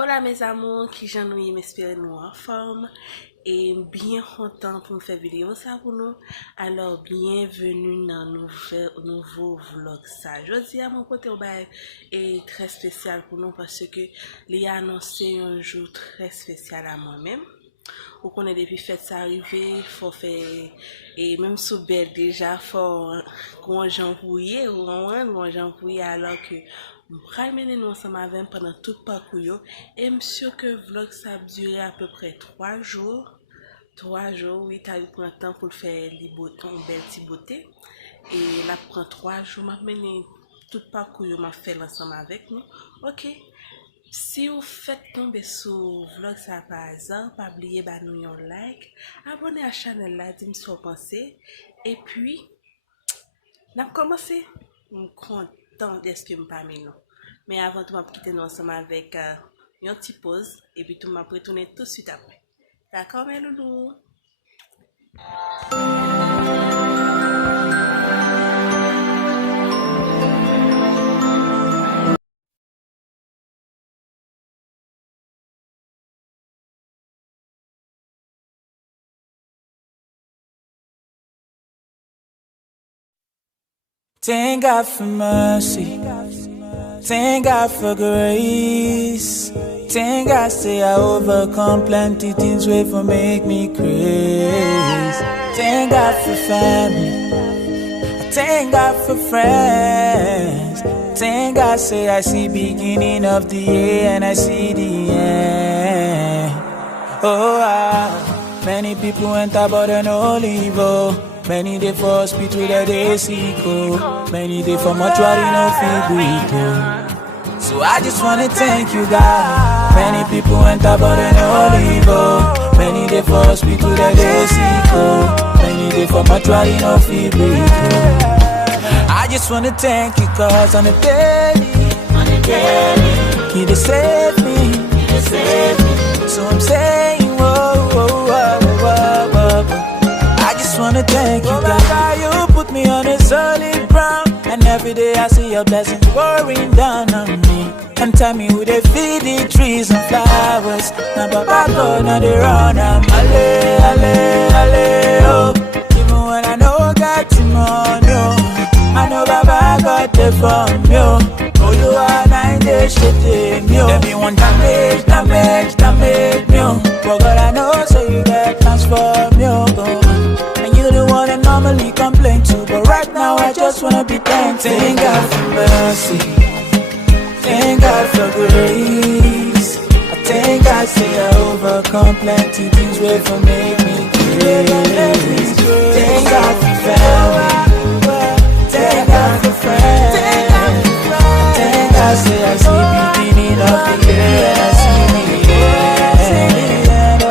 Hola mes amours, qui j'en ai m'espérer nous en forme et bien content pour me faire vidéo ça pour nous. Alors bienvenue dans nouveau vlog ça. Je dis à mon côté est très spécial pour nous parce que il a annoncé un jour très spécial à moi-même. Ou qu'on est depuis fête ça arrivé, faut faire et même sous belle déjà faut qu'on j'envoyer ou on j'envoyer alors que nous ramener nous ensemble avec pendant tout le parcours et monsieur que vlog ça a duré à peu près 3 jours. 3 jours, oui, t'as eu le temps pour faire les boutons, belle petite beauté. Et là, prend 3 jours, m'a mené tout le parcours, m'a fait ensemble avec nous. Ok. Si vous faites tomber sur vlog ça par hasard, pas oublier bah nous un like, abonnez à la chaîne là, dis-moi ce que vous pensez. Et puis, on a commencé. Je suis content de ce que je parmi nous. Mais avant tout, je vais quitter nous ensemble avec une petite pause. Et puis, tout m'a retourner tout de suite après. D'accord, mes loulous? Thank God for mercy. Thank God for grace. Thank God say I overcome plenty things wey for make me crazy. Thank God for family. Thank God for friends. Thank God say I see beginning of the year and I see the end. Many people enter but they no leave. Many day for hospital that they sick. Many day for mortuary no feel breathe. So I just wanna thank you God. Many people enter but they no leave. Many day for hospital that they sick. Many day for mortuary no feel breathe. I just wanna thank you cause on the daily, He dey save me. So I'm saying I just wanna thank you God. You put me on a solid ground, and every day I see your blessings pouring down on me. And tell me who they feed the trees and flowers. Now Baba God, now they run. I'm ale, oh. Even when I know got him on you, I know Baba got the from you. Oh, you are 9 days shitting you. Everyone damage me. But God, I know so you get plans for me. And you the one that normally complain to, but right now I just wanna be thankful. Thank God for mercy. Thank God for grace. I thank God say I overcome plenty things wey for make me crazy. Thank God for family. Thank God for friends. Thank God say I see beginning of the year and I see the end.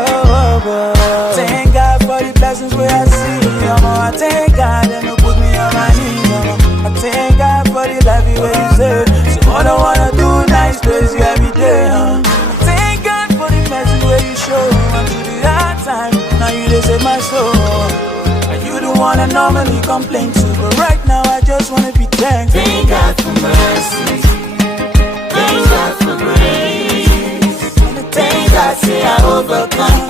Thank God for the blessings where I see. I thank God and you put me on my knees. I thank God for the life you say. So all I wanna do nice praise you every day. Thank God for the mercy where you show. Until the hard time, now you they save my soul. And you the one I normally complain to, but right now I just wanna be thankful. Thank God for mercy. Thank God for grace. Thank God say I overcome.